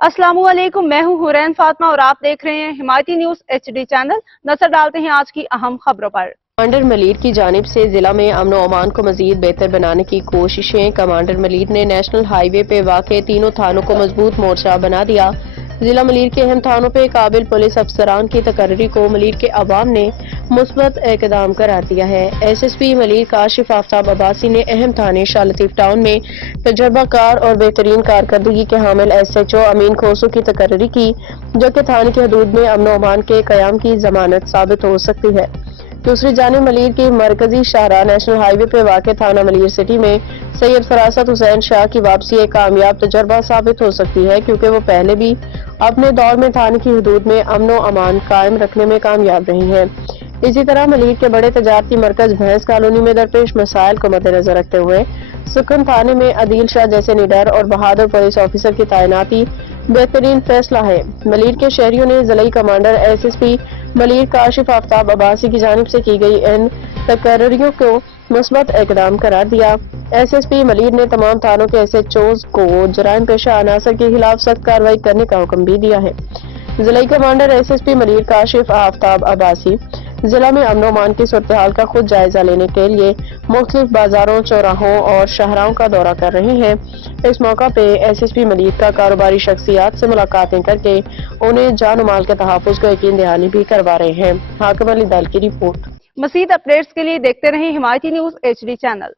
अस्सलामुअलैकुम, मैं हूं हुरैन फातिमा और आप देख रहे हैं हिमायती न्यूज HD चैनल। नजर डालते हैं आज की अहम खबरों पर। कमांडर मलिर की जानिब से जिला में अमन और अमान को मजीद बेहतर बनाने की कोशिशें। कमांडर मलिर ने नेशनल हाईवे पे वाक़े तीनों थानों को मजबूत मोर्चा बना दिया। जिला मलिर के अहम थानों पे काबिल पुलिस अफसरान की तकर्री को मलिर के अवाम ने मुस्बत इक़दाम करार दिया है। SSP मलिर काशिफ आफ्ताब अब्बासी ने अहम थाने शाह लतीफ टाउन में तजर्बाकार और बेहतरीन कारकर्दगी के हामिल SHO अमीन खोसू की तकर्री की, जो कि थाने की हदूद में अमन और अमान के क़याम की जमानत साबित हो सकती है। दूसरी जानिब मलिर की मरकजी शाहराह नेशनल हाईवे पे वाक़े थाना मलिर सिटी में सैयद फरासत हुसैन शाह की वापसी एक कामयाब तजर्बा साबित हो सकती है, क्योंकि वो पहले भी अपने दौर में थाने की हदूद में अमन और अमान कायम रखने में कामयाब रही हैं। इसी तरह मलिर के बड़े तजारती मरकज भैंस कॉलोनी में दरपेश मसाइल को मद्देनजर रखते हुए सुकन थाने में अदील शाह जैसे निडर और बहादुर पुलिस ऑफिसर की तैनाती बेहतरीन फैसला है। मलिर के शहरियों ने जिलाई कमांडर SSP मलिर काशिफ आफ्ताब अब्बासी की जानिब से की गई इन तकर्रियों को मुस्बत इक़दाम करार दिया। SSP मलिर ने तमाम थानों के SHOs को जराइम पेशा अनासर के खिलाफ सख्त कार्रवाई करने का हुक्म भी दिया है। जिलाई कमांडर SSP मलिर काशिफ आफ्ताब अब्बासी जिला में अमन अमान की सूरत हाल का खुद जायजा लेने के लिए मुख्तलिफ बाजारों, चौराहों और शाहराहों का दौरा कर रहे हैं। इस मौका पे SSP मलिर का कारोबारी शख्सियात से मुलाकातें करके उन्हें जान माल के तहफ़्फ़ुज़ को यकीन दहानी भी करवा रहे हैं। हाकिम अली दल की रिपोर्ट। मज़ीद अपडेट्स के लिए देखते रहें हिमायती न्यूज HD चैनल।